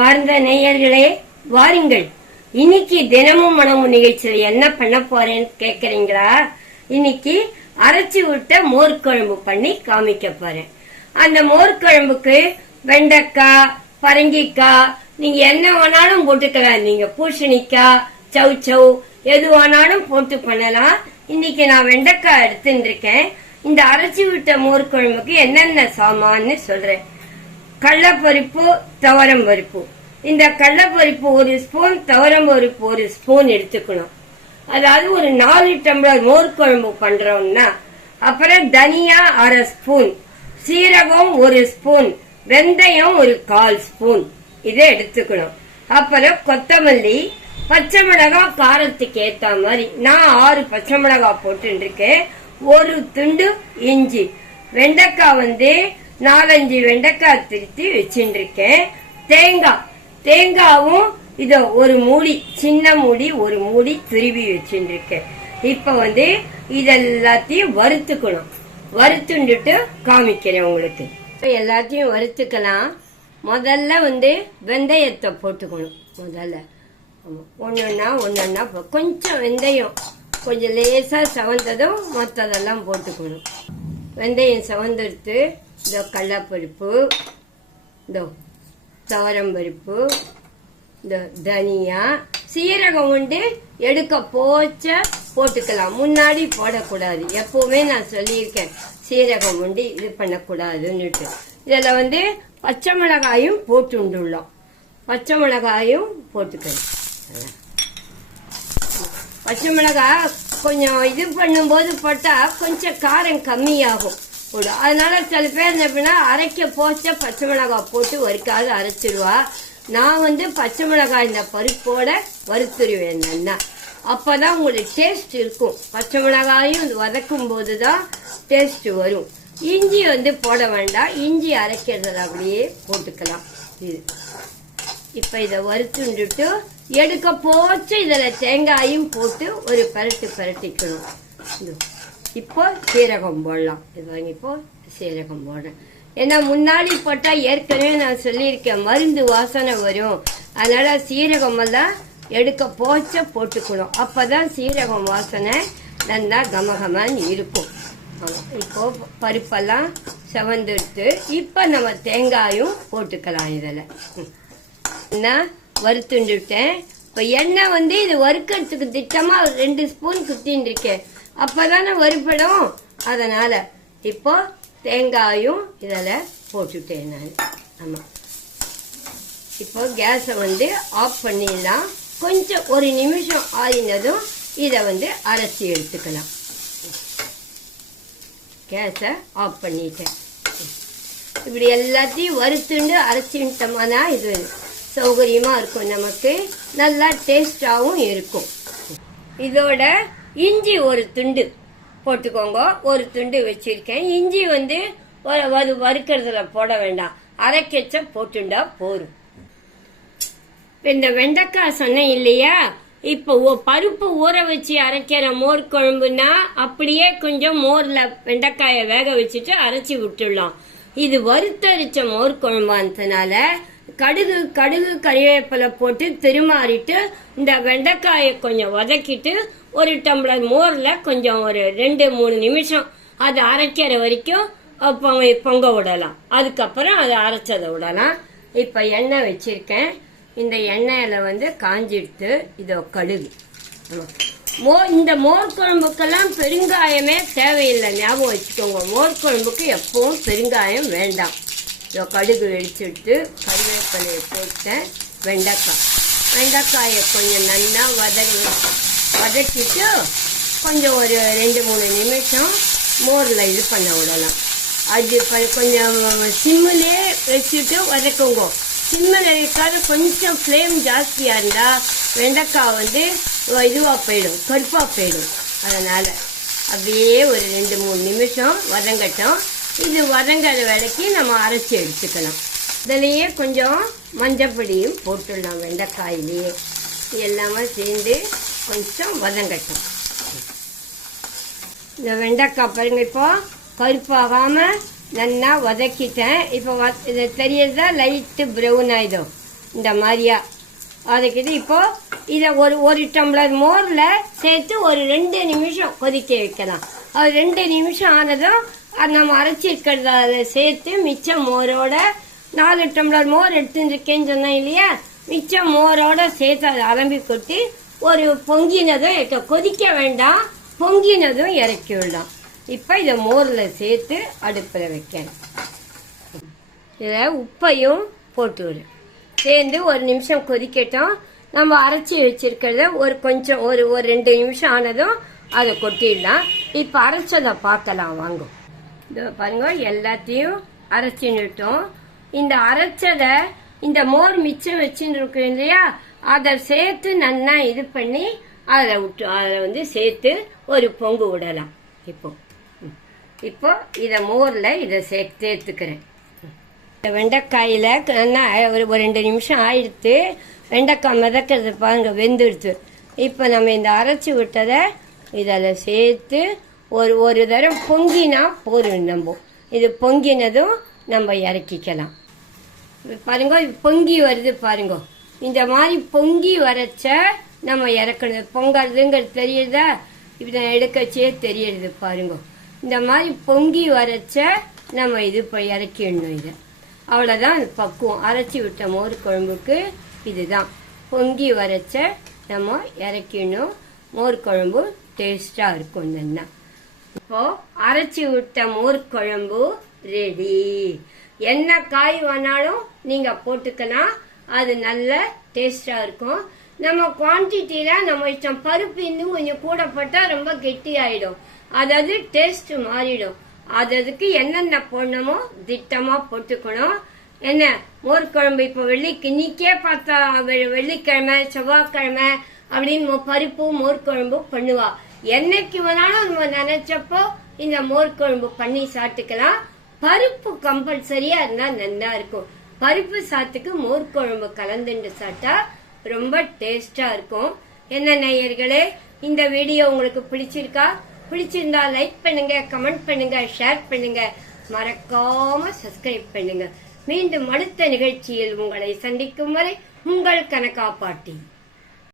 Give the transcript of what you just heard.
அன்பார்ந்த நேயர்களே வாருங்கள். இன்னைக்கு தினமும் மனமும் நிகழ்ச்சியில என்ன பண்ண போறேன்னு கேக்குறீங்களா? இன்னைக்கு அரைச்சி விட்ட மோர் குழம்பு பண்ணி காமிக்க போறேன். அந்த மோர் குழம்புக்கு வெண்டைக்காய் பரங்கிக்காய் நீங்க என்ன வேணாலும் போட்டுக்கலாம். நீங்க பூசணிக்காய் சவு சவு எது வேணாலும் போட்டு பண்ணலாம். இன்னைக்கு நான் வெண்டைக்காய் எடுத்துட்டு இருக்கேன். இந்த அரைச்சி விட்ட மோர் குழம்புக்கு என்னென்ன சாமான்னு சொல்றேன். கடலப்பருப்பு துவரம் பருப்பு. இந்த கடலப்பருப்பு ஒரு ஸ்பூன் துவரம் பருப்பு ஒரு ஸ்பூன் எடுத்துக்கணும். அதாவது ஒரு நாலு டம்ளர் மோர் குழம்பு பண்றோம்னா அப்புறம் தனியா அரை ஸ்பூன் சீரகம் ஒரு ஸ்பூன் வெந்தயம் ஒரு கால் ஸ்பூன் இதை எடுத்துக்கணும். அப்புறம் கொத்தமல்லி பச்சை மிளகாய் காரத்துக்கு ஏத்த மாதிரி. நான் ஆறு பச்சை மிளகா போட்டு இருக்கேன். ஒரு துண்டு இஞ்சி. வெண்டைக்காய் வந்து நாலஞ்சு வெண்டைக்காய் திருத்தி வச்சுருக்கேன் தேங்காய். தேங்காவும் இதோ ஒரு மூடி சின்ன மூடி ஒரு மூடி துருவி வச்சுருக்கேன் இப்போ வந்து இதெல்லாத்தையும் வறுத்துக்கணும். வறுத்துண்டுட்டு காமிக்கிறேன் உங்களுக்கு. இப்போ எல்லாத்தையும் வறுத்துக்கலாம். முதல்ல வந்து வெந்தயத்தை போட்டுக்கணும். முதல்ல. ஒன்றுன்னா ஒன்றுன்னா கொஞ்சம் வெந்தயம். கொஞ்சம் லேசாக சவந்ததும் மற்றதெல்லாம் போட்டுக்கணும். வெந்தயம் சவந்தெடுத்து இதோ கடலப்பருப்பு இதோ துவரம்பருப்பு இந்த தனியா சீரகம் உண்டு எடுக்க போச்ச போட்டுக்கலாம். முன்னாடி போடக்கூடாது. எப்பவுமே நான் சொல்லியிருக்கேன் சீரகம் உண்டு இது பண்ணக்கூடாதுன்னுட்டு. இதில் வந்து பச்சை மிளகாயும் போட்டுண்டுள்ளோம். பச்சை மிளகாயும் போட்டுக்கணும் பச்சை மிளகாய் கொஞ்சம் இது பண்ணும்போது போட்டால் கொஞ்சம் காரம் கம்மியாகும். போடும் அதனால சில பேர் என்ன அரைக்க போச்ச பச்சை மிளகாய் போட்டு வறுக்காத அரைச்சிடுவா நான் வந்து பச்சை மிளகாய் இந்த பருப்போட வறுத்துருவேன் நல்லா. அப்பதான் உங்களுக்கு டேஸ்ட் இருக்கும். பச்சை மிளகாயும் இது வதக்கும் போது தான் டேஸ்ட் வரும். இஞ்சி வந்து போட வேண்டாம். இஞ்சி அரைக்கிறதுல அப்படியே போட்டுக்கலாம். இது. இப்போ இதை வறுத்துண்டுட்டு எடுக்க போச்சு இதில் தேங்காயும் போட்டு ஒரு பரட்டு பரட்டிக்கணும். இப்போது இப்போ சீரகம் போடலாம். இது வாங்கி இப்போ சீரகம் போடுறேன். ஏன்னா முன்னாடி போட்டால் ஏற்கனவே நான் சொல்லியிருக்கேன் மருந்து வாசனை வரும். அதனால் சீரகம் எல்லாம் எடுக்க போச்ச போட்டுக்கணும். அப்போ தான் சீரகம் வாசனை நல்லா கமகமான்னு இருக்கும். இப்போ பருப்பெல்லாம் செவந்துட்டு இப்போ நம்ம தேங்காயும் போட்டுக்கலாம் இதில். ம். நான் வறுத்துண்டுட்டேன் இப்போ எண்ணெய் வந்து இது வறுக்கிறதுக்கு திட்டமாக ரெண்டு ஸ்பூன் குத்தின்னு இருக்கேன். அப்பதானே வரிப்படும் அதனால இப்போ தேங்காயும் இதில் போட்டுட்டேன் நான். ஆமாம் இப்போ கேஸை வந்து ஆஃப் பண்ணிடலாம். கொஞ்சம் ஒரு நிமிஷம் ஆயினதும் இதை வந்து அரைச்சி எடுத்துக்கலாம். கேஸை ஆஃப் பண்ணிட்டேன். இப்படி எல்லாத்தையும் வறுத்துண்டு அரைச்சிட்டோம்னா இது சௌகரியமாக இருக்கும். நமக்கு நல்லா டேஸ்டாகவும் இருக்கும். இதோட இஞ்சி ஒரு துண்டு போட்டுக்கோங்க. ஒரு துண்டு வச்சிருக்கேன். இஞ்சி வந்து வறு வறுக்கிறதுல போட வேண்டாம். அரைக்கச்ச போட்டுண்டா போரும் இந்த வெண்டைக்காய் சொன்னேன் இல்லையா? இப்போ பருப்பு ஊற வச்சு அரைக்கிற மோர் குழம்புனா அப்படியே கொஞ்சம் மோர்ல வெண்டைக்காயை வேக வச்சுட்டு அரைச்சி விட்டுடலாம். இது வறுத்தரிச்ச மோர் குழம்பானதுனால கடுகு கடுகு கறிவேப்பிலை போட்டு திருமாறிட்டு இந்த வெண்டைக்காயை கொஞ்சம் வதக்கிட்டு ஒரு டம்ளர் மோரில் கொஞ்சம் ஒரு ரெண்டு மூணு நிமிஷம் அது அரைக்கிற வரைக்கும் பொங்க பொங்க விடலாம். அதுக்கப்புறம் அதை அரைச்சதை விடலாம். இப்போ எண்ணெய் வச்சிருக்கேன். இந்த எண்ணெயில் வந்து காஞ்சிடுத்து இதோ கடுகு. மோ இந்த மோர் குழம்புக்கெல்லாம் பெருங்காயமே தேவையில்லை. ஞாபகம் வச்சுக்கோங்க. மோர் குழம்புக்கு எப்பவும் பெருங்காயம் வேண்டாம். கடுகு வெடிச்சுட்டு கருவேப்பிலையை போட்டேன் வெண்டைக்காய். வெண்டைக்காயை கொஞ்சம் நல்லா வதங்கி வதக்கிட்டு கொஞ்சம் ஒரு ரெண்டு மூணு நிமிஷம் மோரில் இது பண்ண விடலாம். அது ப- கொஞ்சம் சிம்மிலே வச்சுட்டு வதக்குங்க. சிம்மில் வைக்காத கொஞ்சம் ஃப்ளேம் ஜாஸ்தியாக இருந்தால் வெண்டைக்காய் வந்து இதுவாக போயிடும் கருப்பாக போயிடும். அதனால் அப்படியே ஒரு ரெண்டு மூணு நிமிஷம் வதங்கட்டும். இது வதங்குற வேலைக்கு நம்ம அரைச்சி எடுத்துக்கலாம். இதுலேயே கொஞ்சம் மஞ்சப்பொடியும் போட்டுடலாம் வெண்டைக்காயிலேயே. எல்லாமே சேர்ந்து கொஞ்சம் வதங்கட்டும். இந்த வெண்டைக்காய் பாருங்க இப்போ கருப்பாகாமல் நல்லா வதக்கிட்டேன். இப்போ வ- இது தெரியறதா? லைட்டு ப்ரௌன் ஆயிடும். இந்த மாதிரியா. அதுக்கிட்டு இப்போ இதை ஒரு ஒரு டம்ளர் மோரில் சேர்த்து ஒரு ரெண்டு நிமிஷம் கொதிக்க வைக்கலாம். அது ரெண்டு நிமிஷம் ஆனதும் அது நம்ம அரைச்சிருக்கிறத அதில் சேர்த்து மிச்சம் மோரோட நாலு டம்ளர் மோர் எடுத்துருக்கேன்னு சொன்னேன் இல்லையா? மிச்சம் மோரோட சேர்த்து அதை அலம்பி கொட்டி ஒரு பொங்கினதும் இருக்க கொதிக்க வேண்டாம் பொங்கினதும் இறக்கி விடலாம். இப்போ இதை மோரில் சேர்த்து அடுப்பில் வைக்கணும். இதில் உப்பையும் போட்டு விடும் சேர்ந்து ஒரு நிமிஷம் கொதிக்கட்டும். நம்ம அரைச்சி வச்சிருக்கிறத ஒரு கொஞ்சம் ஒரு ஒரு ரெண்டு நிமிஷம் ஆனதும் அதை கொட்டிடலாம். இப்போ அரைச்சதை பார்க்கலாம் வாங்கும் இதோ பாருங்க எல்லாத்தையும் அரைச்சி இந்த அரைச்சதை இந்த மோர் மிச்சம் வச்சுன்னு இருக்கோம் இல்லையா? அதை சேர்த்து நல்லா இது பண்ணி அதில் விட்டு அதை வந்து சேர்த்து ஒரு பொங்கு விடலாம். இப்போ இப்போ இதை மோரில் இதை சே சேர்த்துக்கிறேன். இந்த வெண்டைக்காயில் நல்லா ஒரு ஒரு ரெண்டு நிமிஷம் ஆயிடுத்து வெண்டைக்காய் மிதக்கிறது பாருங்க வெந்துடுத்து. இப்போ நம்ம இந்த அரைச்சி விட்டதை இதில் சேர்த்து ஒரு ஒரு தரம் பொங்கினா போதும் நம்ம. இது பொங்கினதும் நம்ம இறக்கிக்கலாம். பாருங்க பொங்கி வருது பாருங்க. இந்த மாதிரி பொங்கி வரச்ச நம்ம இறக்கணும். பொங்கறதுங்கிறது தெரியுதா? இப்படி நான் எடுக்கச்சே தெரியுது பாருங்க. இந்த மாதிரி பொங்கி வரச்ச நம்ம இது இப்போ இறக்கிடணும் இதை. அவ்வளோதான் பக்குவம். அரைச்சி விட்ட மோர் குழம்புக்கு இதுதான். பொங்கி வரச்ச நம்ம இறக்கிடணும். மோர் குழம்பு டேஸ்டாக இருக்கும் என்ன இப்போ அரைச்சி விட்ட மோர் குழம்பு ரெடி என்ன காய் வேணாலும் நீங்க போட்டுக்கலாம். அது நல்ல டேஸ்டா இருக்கும். நம்ம குவான்டிட்டியில நம்ம இஷ்டம் பருப்பு இன்னும் கொஞ்சம் கூட போட்டா ரொம்ப கெட்டி ஆயிடும் அதாவது டேஸ்ட் மாறிடும். அது அதுக்கு என்னென்ன போடணுமோ திட்டமா போட்டுக்கணும். என்ன மோர் குழம்பு இப்போ வெள்ளிக்கு இன்னைக்கே பார்த்தா வெள்ளிக்கிழமை செவ்வாய்க்கிழமை அப்படின்னு பருப்பு மோர் குழம்பு பண்ணுவா. என்னைக்கு வேணாலும் நம்ம நினைச்சப்போ இந்த மோர் குழம்பு பண்ணி சாப்பிட்டுக்கலாம். பருப்பு கம்பல்சரியா இருந்தா நல்லா இருக்கும். பருப்பு சாத்துக்கு மோர் குழம்பு கலந்துட்டு சாப்பிட்டா ரொம்ப டேஸ்டா இருக்கும். என்ன நேயர்களே இந்த வீடியோ உங்களுக்கு பிடிச்சிருக்கா? பிடிச்சிருந்தா லைக் பண்ணுங்க கமெண்ட் பண்ணுங்க ஷேர் பண்ணுங்க. மறக்காம சப்ஸ்கிரைப் பண்ணுங்க. மீண்டும் அடுத்த நிகழ்ச்சியில் உங்களை சந்திக்கும் வரை உங்கள் கணக்கா பாட்டி